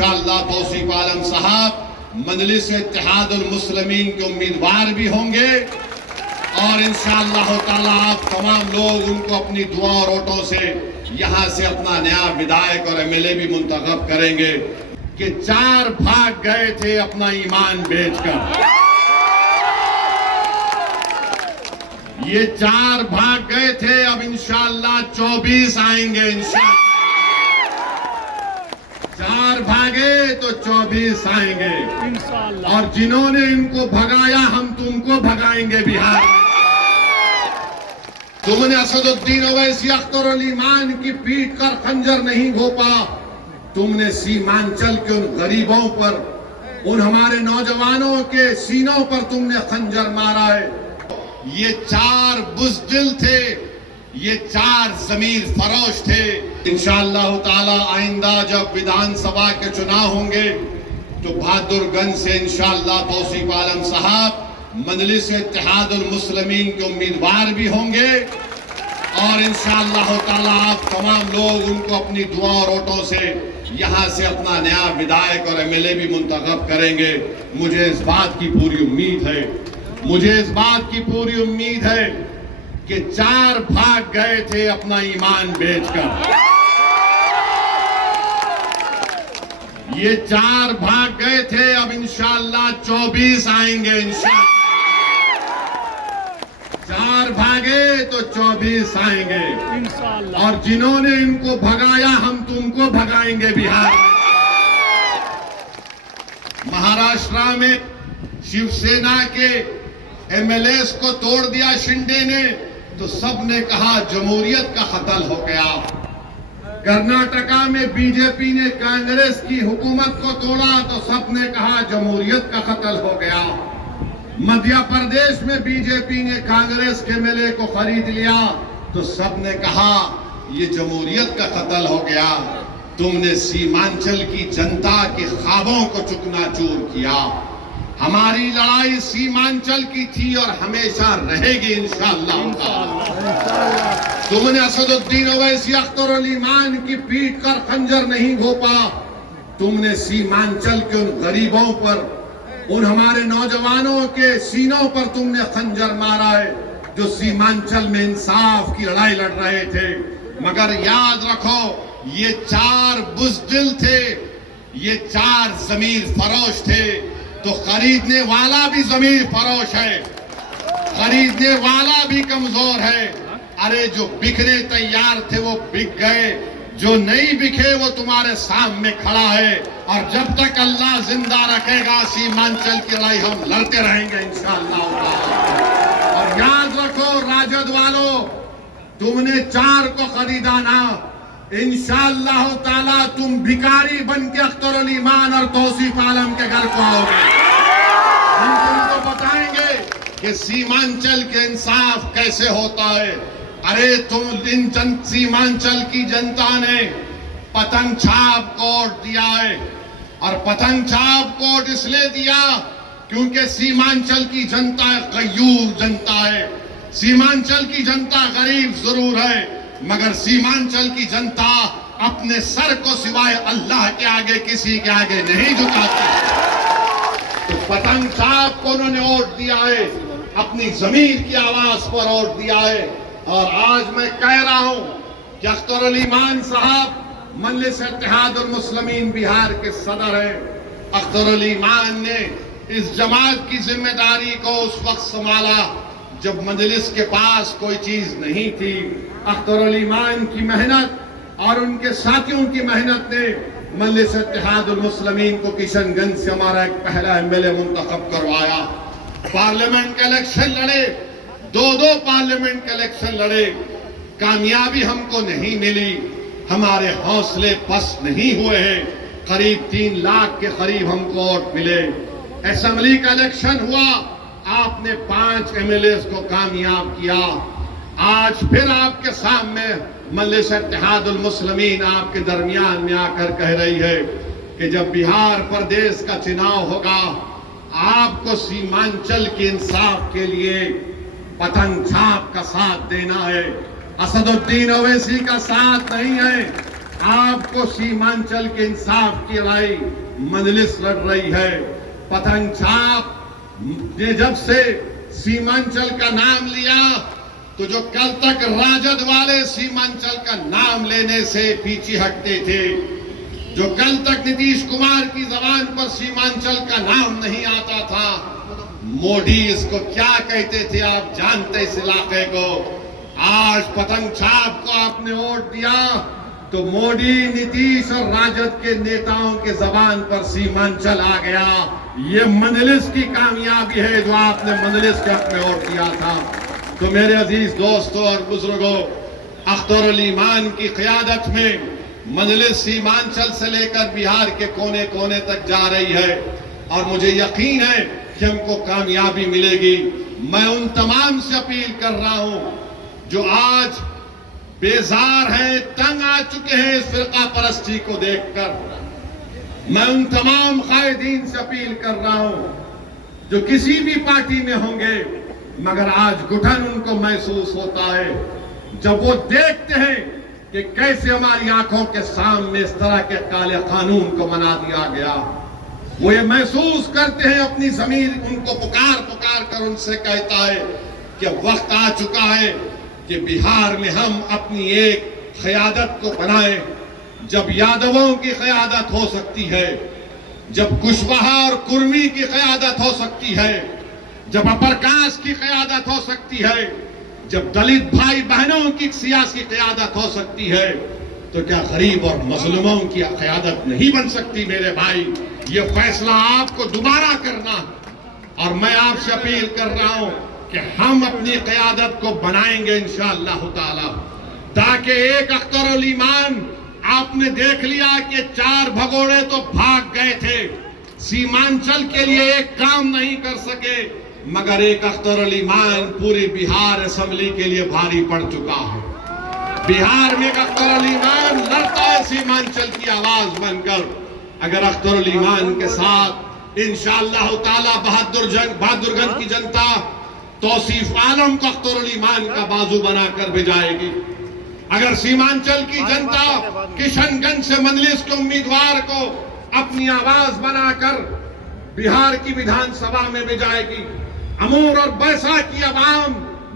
انشاءاللہ توصیف عالم صاحب مجلس اتحاد المسلمین کے امیدوار بھی ہوں گے، اور انشاءاللہ تعالیٰ آپ تمام لوگ ان کو اپنی دعا اور ووٹوں سے یہاں سے اپنا نیا ودائق اور ایم ایل اے بھی منتخب کریں گے کہ 4 بھاگ گئے تھے اپنا ایمان بیچ کر، یہ 4 بھاگ گئے تھے، اب انشاءاللہ 24 آئیں گے انشاءاللہ، 4 بھاگے تو 24 آئیں گے، اور جنہوں نے ان کو بھگایا ہم تم کو بھگائیں گے بہار میں۔ تم نے اسد الدین اویسی اختر الایمان کی پیٹ کر خنجر نہیں گھونپا، تم نے سیمانچل کے ان غریبوں پر، ان ہمارے نوجوانوں کے سینوں پر تم نے خنجر مارا ہے۔ یہ 4 بزدل تھے، یہ 4 ضمیر فروش تھے۔ انشاءاللہ تعالی آئندہ جب ویدھان سبھا کے چناؤ ہوں گے تو بہادر گنج سے انشاءاللہ توصیف عالم صاحب مجلس اتحاد المسلمین کے امیدوار بھی ہوں گے، اور انشاءاللہ تعالیٰ آپ تمام لوگ ان کو اپنی دعا اور ووٹوں سے یہاں سے اپنا نیا ودائق اور ایم ایل اے بھی منتخب کریں گے۔ مجھے اس بات کی پوری امید ہے، مجھے اس بات کی پوری امید ہے کہ 4 بھاگ گئے تھے اپنا ایمان بیچ کر، یہ 4 بھاگ گئے تھے، اب انشاءاللہ 24 آئیں گے انشاءاللہ، 4 بھاگے تو 24 آئیں گے، اور جنہوں نے ان کو بھگایا ہم تم کو بھگائیں گے بہار میں۔ مہاراشٹرا میں شیو سینا کے ایم ایل ایز کو توڑ دیا شنڈے نے تو سب نے کہا جمہوریت کا قتل ہو گیا۔ کرناٹکا میں بی جے پی نے کانگریس کی حکومت کو توڑا تو سب نے کہا جمہوریت کا قتل ہو گیا۔ مدھیہ پردیش میں بی جے پی نے کانگریس کے ایم ایل اے کو خرید لیا تو سب نے کہا یہ جمہوریت کا قتل ہو گیا۔ تم نے سیمانچل کی جنتا کے خوابوں کو چکنا چور کیا۔ ہماری لڑائی سیمانچل کی تھی اور ہمیشہ رہے گی انشاءاللہ۔ تم نے اسد الدین اویسی اختر الایمان کی پیٹ کر خنجر نہیں گھونپا، تم نے سیمانچل کے ان غریبوں پر، ان ہمارے نوجوانوں کے سینوں پر تم نے خنجر مارا ہے جو سیمانچل میں انصاف کی لڑائی لڑ رہے تھے۔ مگر یاد رکھو یہ 4 بزدل تھے، یہ 4 ضمیر فروش تھے، تو خریدنے والا بھی ضمیر فروش ہے، خریدنے والا بھی کمزور ہے۔ ارے جو بکنے تیار تھے وہ بک گئے، جو نہیں بکے وہ تمہارے سامنے کھڑا ہے، اور جب تک اللہ زندہ رکھے گا سیمانچل کی لڑائی ہم لڑتے رہیں گے انشاءاللہ۔ اور یاد رکھو راجد والو، تم نے 4 کو خریدا نا، انشاءاللہ تعالیٰ تم بھکاری بن کے اختر الایمان اور توصیف عالم کے گھر کو آؤ گے۔ ہم تم کو بتائیں گے کہ سیمانچل کے انصاف کیسے ہوتا ہے۔ ارے تم سیمانچل کی جنتا نے پتنگ چھاپ کو ووٹ دیا ہے، اور پتنگ چھاپ کو ووٹ اس لیے دیا کیونکہ سیمانچل کی جنتا غیور جنتا ہے۔ سیمانچل کی جنتا غریب ضرور ہے، مگر سیمانچل کی جنتا اپنے سر کو سوائے اللہ کے آگے کسی کے آگے نہیں جھکاتی۔ تو پتنگ چھاپ کو انہوں نے ووٹ دیا ہے، اپنی ضمیر کی آواز پر ووٹ دیا ہے۔ اور آج میں کہہ رہا ہوں کہ اختر الایمان صاحب مجلس اتحاد المسلمین بہار کے صدر ہیں۔ اختر الایمان نے اس جماعت کی ذمہ داری کو اس وقت سنبھالا جب مجلس کے پاس کوئی چیز نہیں تھی۔ اختر الایمان کی محنت اور ان کے ساتھیوں کی محنت نے مجلس اتحاد المسلمین کو کشن گنج سے ہمارا ایک پہلا ایم ایل اے منتخب کروایا۔ پارلیمنٹ کا الیکشن لڑے، 2 پارلیمنٹ کے الیکشن لڑے، کامیابی ہم کو نہیں ملی، ہمارے حوصلے پست نہیں ہوئے ہیں۔ قریب 3 لاکھ کے قریب ہم کو ووٹ ملے۔ اسمبلی کا الیکشن ہوا، آپ نے 5 ایم ایل ایز کو کامیاب کیا۔ آج پھر آپ کے سامنے مجلس اتحاد المسلمین آپ کے درمیان میں آ کر کہہ رہی ہے کہ جب بہار پردیش کا چناؤ ہوگا آپ کو سیمانچل کے انصاف کے لیے پتنگ چھاپ کا ساتھ دینا ہے، اسد الدین اویسی کا ساتھ نہیں ہے۔ آپ کو سیمانچل کے انصاف کی لڑائی مجلس لڑ رہی ہے. پتنگ چھاپ نے جب سے سیمانچل کا نام لیا تو جو کل تک راجد والے سیمانچل کا نام لینے سے پیچھے ہٹتے تھے، جو کل تک نتیش کمار کی زبان پر سیمانچل کا نام نہیں آتا تھا، موڈی اس کو کیا کہتے تھے آپ جانتے اس علاقے کو. آج پتنگ چھاپ کو آپ نے ووٹ دیا تو موڈی، نتیش اور راجد کے نیتاؤں کے زبان پر سیمانچل آ گیا. یہ مجلس کی کامیابی ہے جو آپ نے مجلس کے حق میں ووٹ دیا تھا. تو میرے عزیز دوستوں اور بزرگوں، اختر الایمان کی قیادت میں مجلس سیمانچل سے لے کر بہار کے کونے کونے تک جا رہی ہے اور مجھے یقین ہے کہ ہم کو کامیابی ملے گی. میں ان تمام سے اپیل کر رہا ہوں جو آج بیزار ہیں، تنگ آ چکے ہیں اس فرقہ پرستی کو دیکھ کر. میں ان تمام قائدین سے اپیل کر رہا ہوں جو کسی بھی پارٹی میں ہوں گے، مگر آج گھٹن ان کو محسوس ہوتا ہے جب وہ دیکھتے ہیں کہ کیسے ہماری آنکھوں کے سامنے اس طرح کے کالے قانون کو بنا دیا گیا. وہ یہ محسوس کرتے ہیں، اپنی ضمیر ان کو پکار پکار کر ان سے کہتا ہے کہ وقت آ چکا ہے کہ بہار میں ہم اپنی ایک قیادت کو بنائیں. جب یادووں کی قیادت ہو سکتی ہے، جب کشواہا اور کرمی کی قیادت ہو سکتی ہے، جب اپر کاسٹ کی قیادت ہو سکتی ہے، جب دلت بھائی بہنوں کی سیاسی قیادت ہو سکتی ہے، تو کیا غریب اور مظلوموں کی قیادت نہیں بن سکتی؟ میرے بھائی، یہ فیصلہ آپ کو دوبارہ کرنا ہے اور میں آپ سے اپیل کر رہا ہوں کہ ہم اپنی قیادت کو بنائیں گے انشاءاللہ تعالی، تاکہ ایک اختر الایمان آپ نے دیکھ لیا کہ 4 بھگوڑے تو بھاگ گئے تھے، سیمانچل کے لیے ایک کام نہیں کر سکے، مگر ایک اختر الایمان پوری بہار اسمبلی کے لیے بھاری پڑ چکا ہے. بہار میں ایک اختر الایمان لڑتا ہے سیمانچل کی آواز بن کر. اگر اختر الایمان کے ساتھ انشاءاللہ تعالی بہادر گنج کی جنتا توصیف عالم کو اختر الایمان کا بازو بنا کر بھجائے گی. اگر سیمانچل کی جنتا کشن گنج سے مجلس کے امیدوار کو اپنی آواز بنا کر بہار کی ویدھان سبھا میں بھجائے گی، امور اور بیسا کی عوام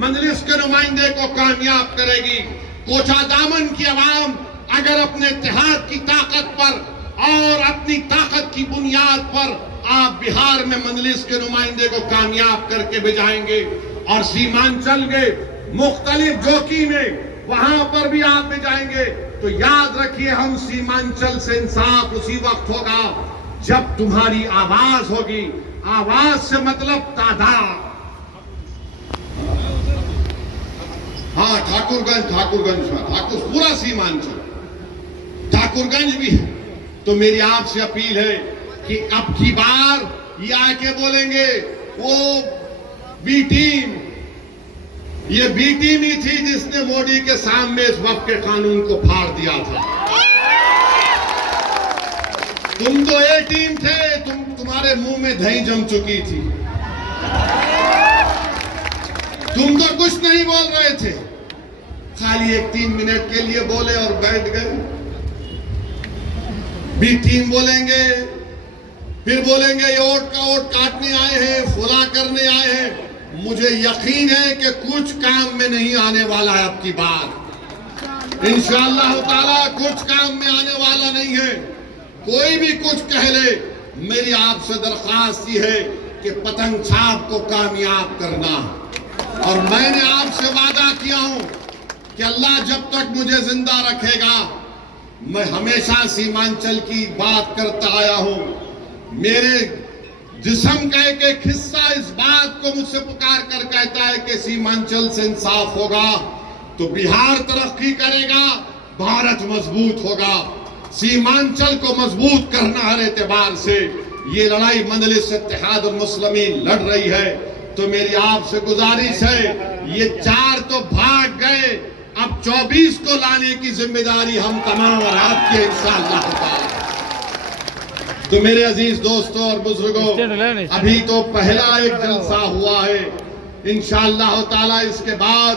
مجلس کے نمائندے کو کامیاب کرے گی، کوچا دامن کی عوام اگر اپنے اتحاد کی طاقت پر اور اپنی طاقت کی بنیاد پر آپ بہار میں مجلس کے نمائندے کو کامیاب کر کے بھجائیں گے اور سیمانچل کے مختلف جوکی میں وہاں پر بھی آپ بھجائیں گے، تو یاد رکھیے ہم سیمانچل سے انصاف اسی وقت ہوگا جب تمہاری آواز ہوگی. آواز سے مطلب تعداد. ہاں، ٹھاکر گنج پورا سیمانچل، ٹھاکر گنج بھی ہے. تو میری آپ سے اپیل ہے کہ اب کی بار یہ آ کے بولیں گے وہ بی ٹیم، یہ بی ٹیم ہی تھی جس نے موڈی کے سامنے اس وقت کے قانون کو پھاڑ دیا تھا. تم تو اے ٹیم تھے، تمہارے منہ میں دہی جم چکی تھی، تم تو کچھ نہیں بول رہے تھے، خالی 3 منٹ کے لیے بولے اور بیٹھ گئے. بی ٹیم بولیں گے، پھر بولیں گے یہ ووٹ کا ووٹ کاٹنے آئے ہیں، فلاں کرنے آئے ہیں. مجھے یقین ہے کہ کچھ کام میں نہیں آنے والا ہے اب کی بار. انشاءاللہ تعالی کچھ کام میں آنے والا نہیں ہے. کوئی بھی کچھ کہہ لے، میری آپ سے درخواست یہ ہے کہ پتنگ چھاپ کو کامیاب کرنا. اور میں نے آپ سے وعدہ کیا ہوں کہ اللہ جب تک مجھے زندہ رکھے گا میں ہمیشہ سیمانچل کی بات کرتا آیا ہوں. میرے جسم کا ایک حصہ اس بات کو مجھ سے پکار کر کہتا ہے کہ سیمانچل سے انصاف ہوگا تو بہار ترقی کرے گا، بھارت مضبوط ہوگا. سیمانچل کو مضبوط کرنا ہر اعتبار سے یہ لڑائی مجلس اتحاد المسلمین لڑ رہی ہے. تو میری آپ سے گزارش ہے، یہ 4 تو بھاگ گئے، اب 24 کو لانے کی ذمہ داری ہم تمام اور آپ کی انشاءاللہ تعالی. تو میرے عزیز دوستوں اور بزرگوں، ابھی تو پہلا ایک جلسہ ہوا ہے. انشاءاللہ تعالی اس کے بعد